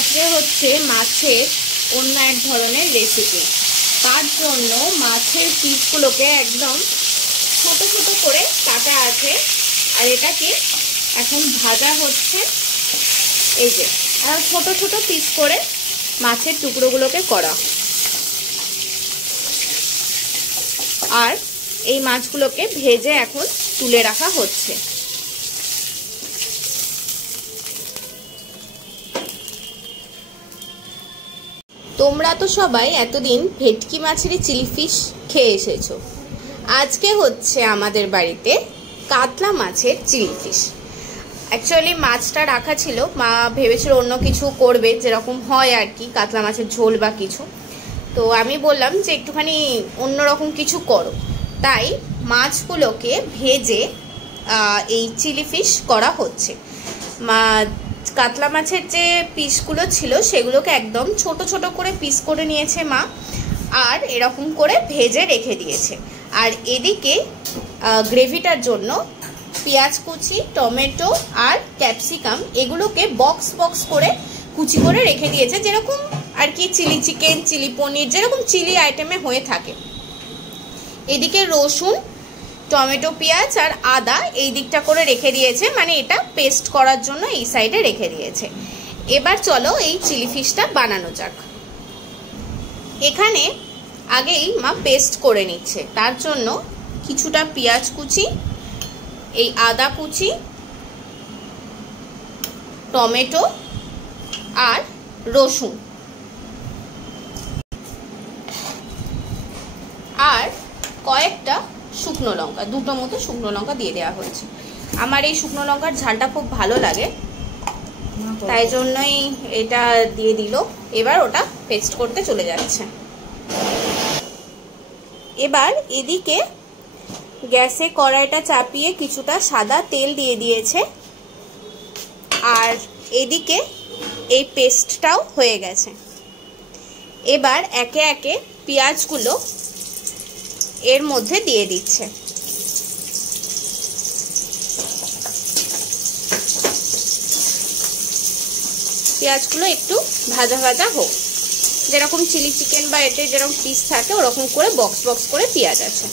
আজকে হচ্ছে মাছের অন্য এক ধরনের রেসিপি। তার জন্য মাছের পিসগুলোকে একদম ছোট ছোট করে কাটা আছে, আর এটাকে এখন ভাজা হচ্ছে। এই যে ছোট ছোট পিস করে মাছের টুকরোগুলোকে করা, আর এই মাছগুলোকে ভেজে এখন তুলে রাখা হচ্ছে। তোমরা তো সবাই এতদিন ভেটকি মাছের চিলি ফিশ খেয়ে এসেছো। আজকে হচ্ছে আমাদের বাড়িতে কাতলা মাছের চিলি ফিশ। অ্যাকচুয়ালি মাছটা রাখা ছিল, মা ভেবেছিল অন্য কিছু করবে, যেরকম হয় আর কি, কাতলা মাছের ঝোল বা কিছু। তো আমি বললাম যে একটুখানি অন্যরকম কিছু করো, তাই মাছগুলোকে ভেজে এই চিলি ফিশ করা হচ্ছে। কাতলা মাছের যে পিসগুলো ছিল সেগুলোকে একদম ছোট ছোট করে পিস করে নিয়েছে মা, আর এরকম করে ভেজে রেখে দিয়েছে। আর এদিকে গ্রেভিটার জন্য পেঁয়াজ কুচি, টমেটো আর ক্যাপসিকাম এগুলোকে বক্স বক্স করে কুচি করে রেখে দিয়েছে, যেরকম আর কি চিলি চিকেন, চিলি পনির, যেরকম চিলি আইটেমে হয়ে থাকে। এদিকে রসুন, টমেটো, পেঁয়াজ আর আদা এই দিকটা করে রেখে দিয়েছে, মানে এটা পেস্ট করার জন্য এই সাইডে রেখে দিয়েছে। এবার চলো এই চিলি ফিশটা বানানো যাক। এখানে আগেই মা পেস্ট করে নিচ্ছে, তার জন্য কিছুটা পেঁয়াজ কুচি, এই আদা কুচি, টমেটো আর রসুন আর কয়েকটা শুকনো লঙ্কা, দুটো মতো শুকনো লঙ্কা দিয়ে দেওয়া হয়েছে। আমার এই শুকনো লঙ্কার ঝালটা খুব ভালো লাগে, তাই জন্যই এটা দিয়ে দিল। এবার ওটা পেস্ট করতে চলে যাচ্ছে। এবার এদিকে গ্যাসে কড়াইটা চাপিয়ে কিছুটা সাদা তেল দিয়ে দিয়েছে, আর এদিকে এই পেস্টটাও হয়ে গেছে। এবার একে একে পেঁয়াজগুলো এর মধ্যে দিয়ে দিচ্ছে। পেঁয়াজগুলো একটু ভাজা ভাজা হোক, যেরকম চিলি চিকেন বা এতে যেরকম পিস থাকে ওরকম করে বক্স বক্স করে পেঁয়াজ আছে।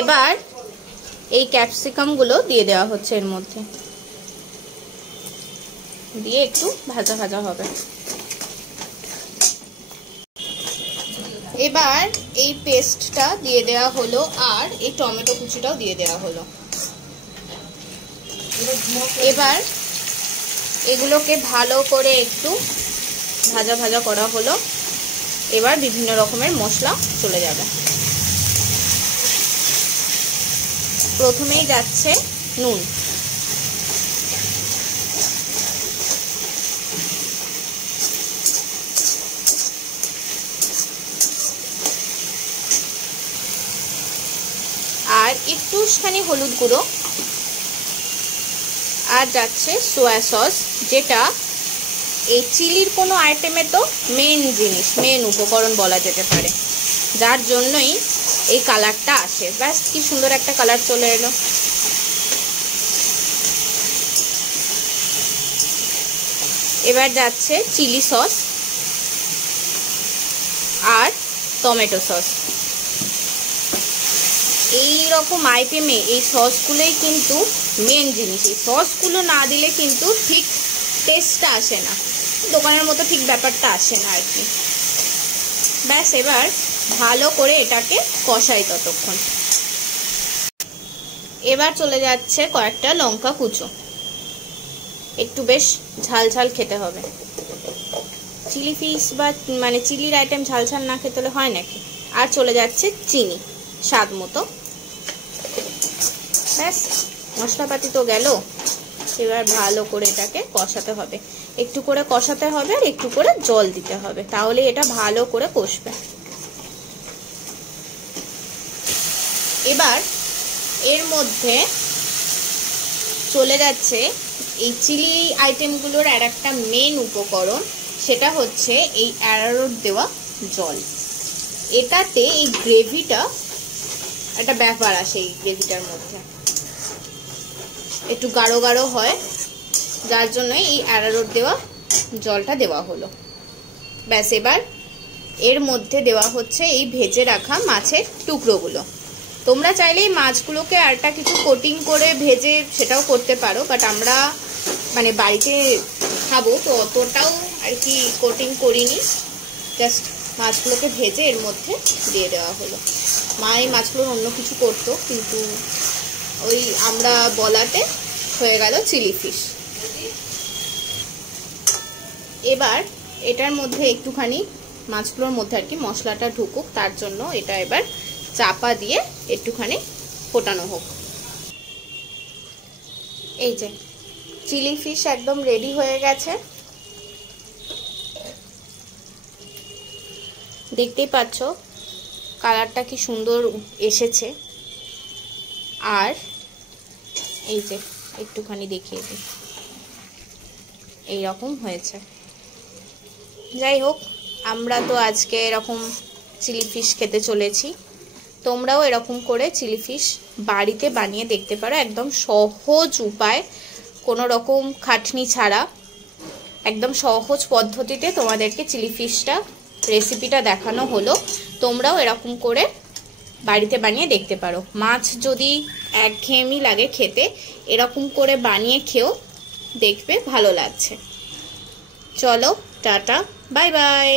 এবার এই ক্যাপসিকামগুলো দিয়ে দেওয়া হচ্ছে এর মধ্যে, দিয়ে একটু ভাজা ভাজা হবে। এবার এই পেস্টটা দিয়ে দেওয়া হলো, আর এই টমেটো কুচিটাও দিয়ে দেওয়া হলো। এবার এগুলোকে ভালো করে একটু ভাজা ভাজা করা হলো। এবার বিভিন্ন রকমের মশলা চলে যাবে। প্রথমেই যাচ্ছে নুন, আর একটুখানি হলুদ গুঁড়ো, আর যাচ্ছে সোয়া সস, যেটা এই চিলির কোনো আইটেমে তো মেন জিনিস, মেন উপকরণ বলা যেতে পারে, যার জন্যই এই কালারটা আসে। ব্যাস কি সুন্দর একটা কালার চলে এলো। এবার যাচ্ছে চিলি সস আর টমেটো সস। এই রকম আইটেমে এই সসগুলোই কিন্তু মেন জিনিস। এই সসগুলো না দিলে কিন্তু ঠিক টেস্টটা আসে না, দোকানের মতো ঠিক ব্যাপারটা আসে না আর কি। ব্যাস এবার ভালো করে এটাকে কষাই ততক্ষণ। এবার চলে যাচ্ছে কয়েকটা লঙ্কা কুচো, একটু বেশ ঝাল ঝাল খেতে হবে। চিলি ফিশ বা মানে চিলির আইটেম ঝাল ঝাল না খেতে হলে হয় নাকি। আর চলে যাচ্ছে চিনি স্বাদ মতো। ব্যাস মশলাপাতি তো গেল। এবার ভালো করে এটাকে কষাতে হবে, একটু করে কষাতে হবে আর একটু করে জল দিতে হবে, তাহলে এটা ভালো করে কষবে। এবার এর মধ্যে চলে যাচ্ছে এই চিলি আইটেমগুলোর আর একটা মেন উপকরণ, সেটা হচ্ছে এই অ্যারারুট দেওয়া জল। এটাতে এই গ্রেভিটা একটা ব্যাপার আসে, এই গ্রেভিটার মধ্যে একটু গাঢ় গাঢ় হয়, যার জন্য এই অ্যারারুট দেওয়া জলটা দেওয়া হলো। ব্যাস, এবার এর মধ্যে দেওয়া হচ্ছে এই ভেজে রাখা মাছের টুকরোগুলো। তোমরা চাইলে এই মাছগুলোকে আরটা কিছু কোটিং করে ভেজে সেটাও করতে পারো, বাট আমরা মানে বাড়িতে খাবো তো অতটাও আর কি কোটিং করিনি, জাস্ট মাছগুলোকে ভেজে এর মধ্যে দিয়ে দেওয়া হলো। মা এই মাছগুলোর অন্য কিছু করতো, কিন্তু ওই আমরা বলাতে হয়ে গেল চিলি ফিশ। এবার এটার মধ্যে একটুখানি মাছগুলোর মধ্যে আর কি মশলাটা ঢুকুক, তার জন্য এটা এবার চাপা দিয়ে একটুখানি ফোটানো হোক। এই যে চিলি ফিশ একদম রেডি হয়ে গেছে, দেখতেই পাচ্ছ কালারটা কি সুন্দর এসেছে। আর এই যে একটুখানি দেখিয়ে দিই, এইরকম হয়েছে। যাই হোক, আমরা তো আজকে এরকম চিলি ফিশ খেতে চলেছি। তোমরাও এরকম করে চিলি ফিশ বাড়িতে বানিয়ে দেখতে পারো, একদম সহজ উপায়, কোনো রকম খাটনি ছাড়া একদম সহজ পদ্ধতিতে তোমাদেরকে চিলি ফিশটা রেসিপিটা দেখানো হলো। তোমরাও এরকম করে বাড়িতে বানিয়ে দেখতে পারো। মাছ যদি একঘেয়েমি লাগে খেতে, এরকম করে বানিয়ে খেও, দেখবে ভালো লাগছে। চলো টাটা, বাই বাই।